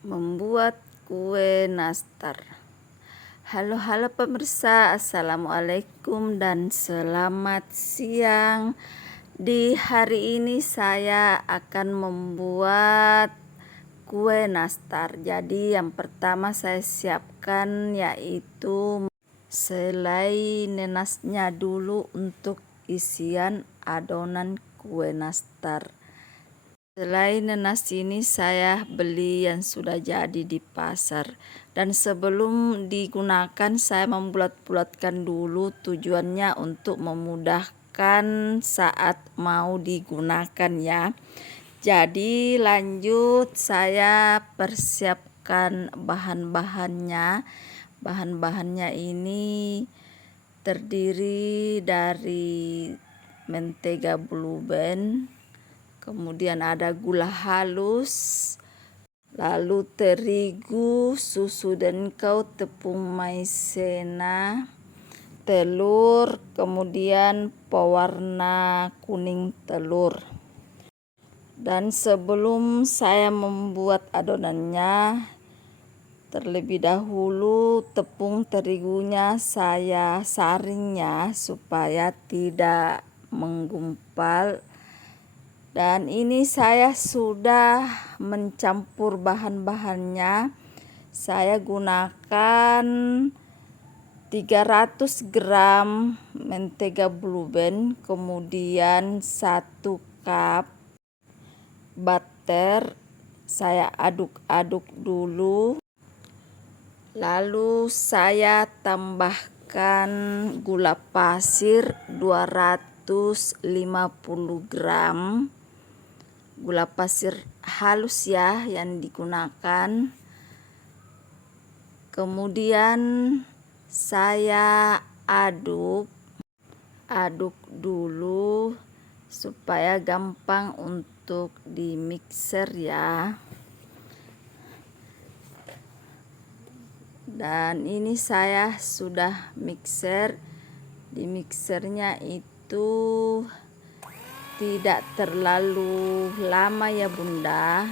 Membuat kue nastar. Halo pemirsa, assalamualaikum dan selamat siang. Di hari ini saya akan membuat kue nastar. Jadi yang pertama saya siapkan yaitu selai nenasnya dulu untuk isian adonan kue nastar. Selai nanas ini saya beli yang sudah jadi di pasar, dan sebelum digunakan saya membulat-bulatkan dulu, tujuannya untuk memudahkan saat mau digunakan ya. Jadi lanjut saya persiapkan bahan-bahannya. Bahan-bahannya ini terdiri dari mentega Blue Band, kemudian ada gula halus, lalu terigu, susu denkau, tepung maizena, telur, kemudian pewarna kuning telur. Dan sebelum saya membuat adonannya, terlebih dahulu tepung terigunya saya saringnya supaya tidak menggumpal. Dan ini saya sudah mencampur bahan-bahannya. Saya gunakan 300 gram mentega Blue Band, kemudian 1 cup butter. Saya aduk-aduk dulu. Lalu saya tambahkan gula pasir 250 gram. Gula pasir halus ya yang digunakan. Kemudian saya aduk dulu supaya gampang untuk di mixer ya. Dan ini saya sudah mixer. Di mixernya itu tidak terlalu lama ya bunda,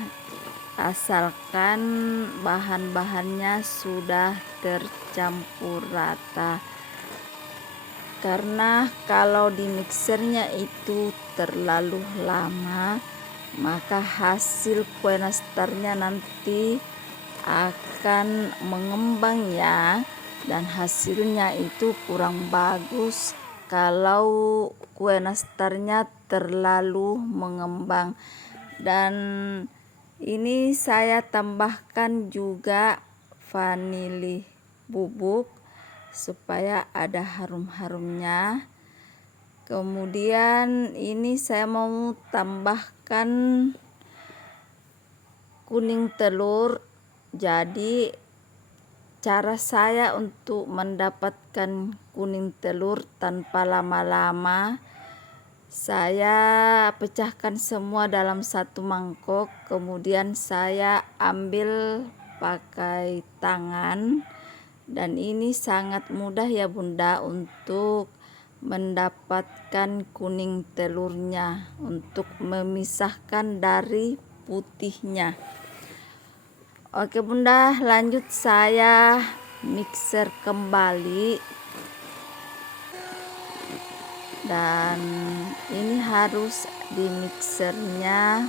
asalkan bahan-bahannya sudah tercampur rata. Karena kalau di mixernya itu terlalu lama, maka hasil kue nastarnya nanti akan mengembang ya, dan hasilnya itu kurang bagus kalau kue nastarnya terlalu mengembang. Dan ini saya tambahkan juga vanili bubuk supaya ada harum-harumnya. Kemudian ini saya mau tambahkan kuning telur. Jadi cara saya untuk mendapatkan kuning telur tanpa lama-lama, saya pecahkan semua dalam satu mangkok, kemudian saya ambil pakai tangan. Dan ini sangat mudah ya bunda untuk mendapatkan kuning telurnya, untuk memisahkan dari putihnya. Oke bunda, lanjut saya mixer kembali. Dan ini harus di mixernya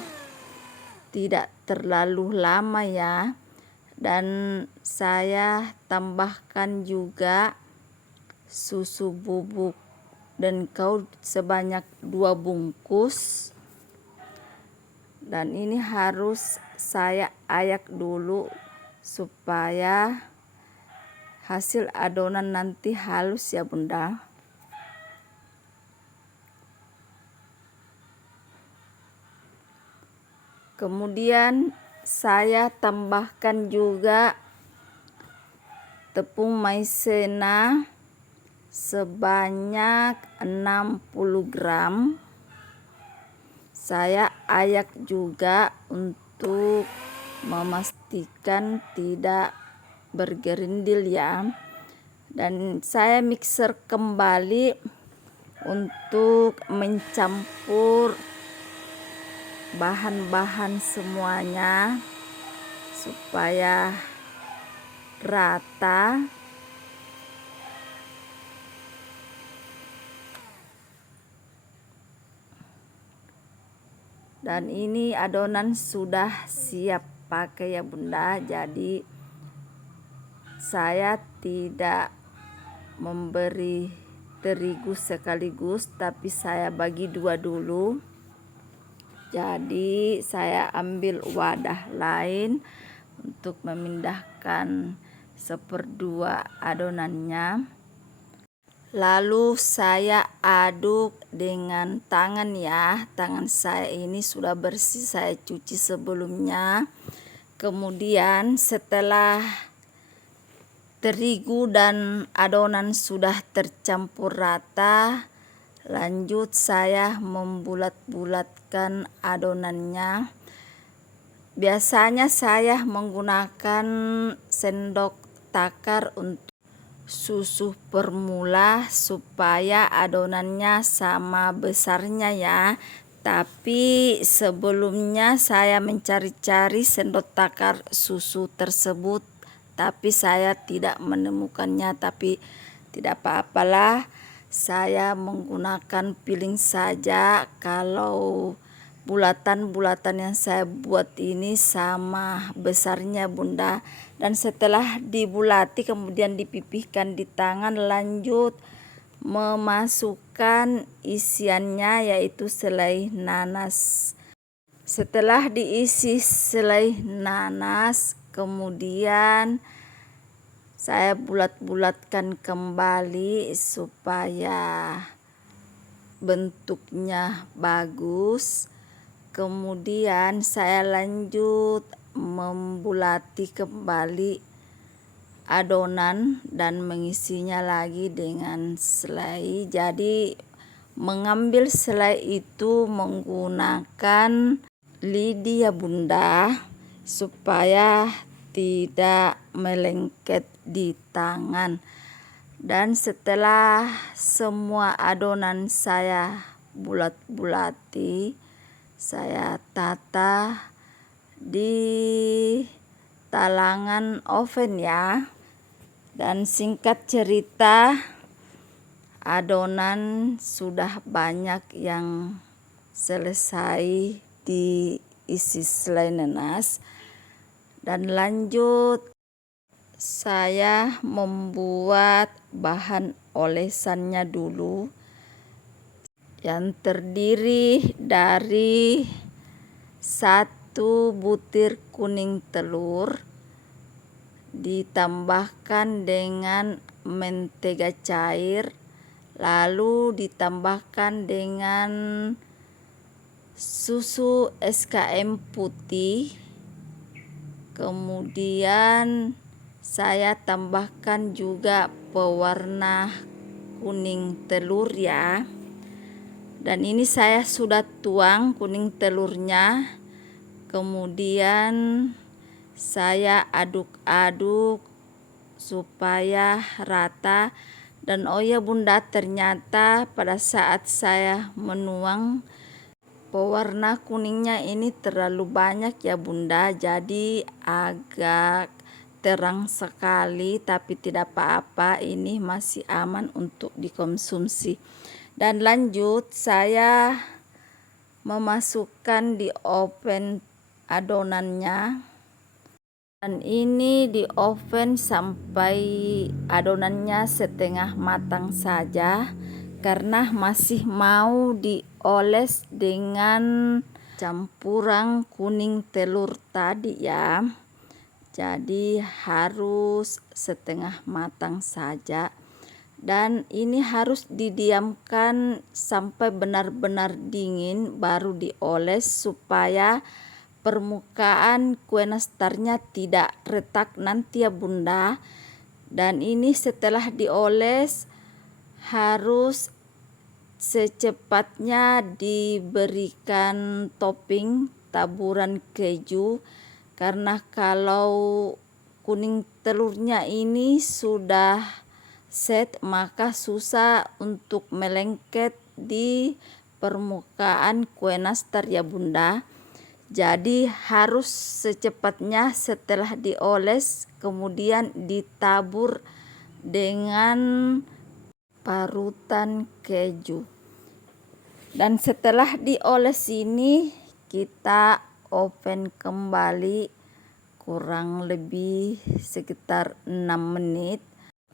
tidak terlalu lama ya. Dan saya tambahkan juga susu bubuk denkau sebanyak 2 bungkus. Dan ini harus saya ayak dulu supaya hasil adonan nanti halus ya bunda. Kemudian saya tambahkan juga tepung maizena sebanyak 60 gram. Saya ayak juga untuk memastikan tidak bergerindil ya. Dan saya mixer kembali untuk mencampur bahan-bahan semuanya supaya rata. Dan ini adonan sudah siap pakai ya Bunda, jadi saya tidak memberi terigu sekaligus, tapi saya bagi dua dulu. Jadi saya ambil wadah lain untuk memindahkan seperdua adonannya. Lalu saya aduk dengan tangan ya. Tangan saya ini sudah bersih, saya cuci sebelumnya. Kemudian setelah terigu dan adonan sudah tercampur rata, lanjut saya membulat-bulatkan adonannya. Biasanya saya menggunakan sendok takar untuk susu permula supaya adonannya sama besarnya ya. Tapi sebelumnya saya mencari-cari sendok takar susu tersebut, tapi saya tidak menemukannya. Tapi tidak apa-apalah, saya menggunakan piling saja kalau bulatan-bulatan yang saya buat ini sama besarnya Bunda. Dan setelah dibulati kemudian dipipihkan di tangan, lanjut memasukkan isiannya yaitu selai nanas. Setelah diisi selai nanas, kemudian saya bulat-bulatkan kembali supaya bentuknya bagus. Kemudian saya lanjut membulati kembali adonan dan mengisinya lagi dengan selai. Jadi mengambil selai itu menggunakan lidi ya Bunda, supaya tidak melengket di tangan. Dan setelah semua adonan saya bulat-bulati, saya tata di talangan oven ya. Dan singkat cerita, adonan sudah banyak yang selesai diisi selai nanas. Dan lanjut saya membuat bahan olesannya dulu, yang terdiri dari 1 butir kuning telur ditambahkan dengan mentega cair, lalu ditambahkan dengan susu SKM putih. Kemudian saya tambahkan juga pewarna kuning telur ya. Dan ini saya sudah tuang kuning telurnya. Kemudian saya aduk-aduk supaya rata. Dan oh ya Bunda, ternyata pada saat saya menuang, pewarna kuningnya ini terlalu banyak ya Bunda, jadi agak terang sekali. Tapi tidak apa-apa, ini masih aman untuk dikonsumsi. Dan lanjut saya memasukkan di oven adonannya. Dan ini di oven sampai adonannya setengah matang saja, karena masih mau dioles dengan campuran kuning telur tadi ya. Jadi harus setengah matang saja. Dan ini harus didiamkan sampai benar-benar dingin baru dioles, supaya permukaan kue nastarnya tidak retak nanti ya Bunda. Dan ini setelah dioles harus secepatnya diberikan topping taburan keju, karena kalau kuning telurnya ini sudah set maka susah untuk melengket di permukaan kue nastar ya Bunda. Jadi harus secepatnya setelah dioles kemudian ditabur dengan parutan keju. Dan setelah dioles ini kita oven kembali kurang lebih sekitar 6 menit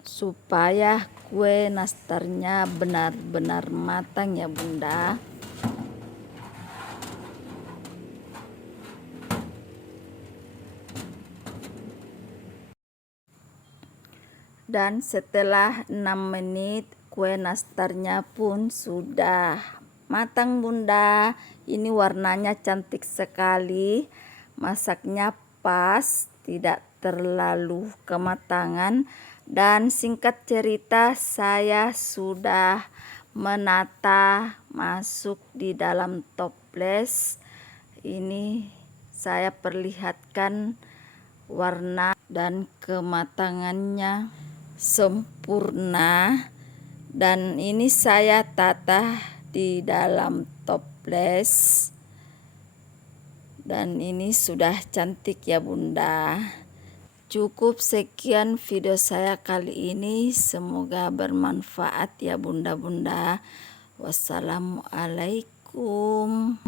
supaya kue nastarnya benar-benar matang ya Bunda. Dan setelah 6 menit kue nastarnya pun sudah matang Bunda. Ini warnanya cantik sekali, masaknya pas, tidak terlalu kematangan. Dan singkat cerita, saya sudah menata masuk di dalam toples. Ini saya perlihatkan warna dan kematangannya sempurna. Dan ini saya tata di dalam toples. Dan ini sudah cantik ya Bunda. Cukup sekian video saya kali ini. Semoga bermanfaat ya Bunda-bunda. Wassalamualaikum.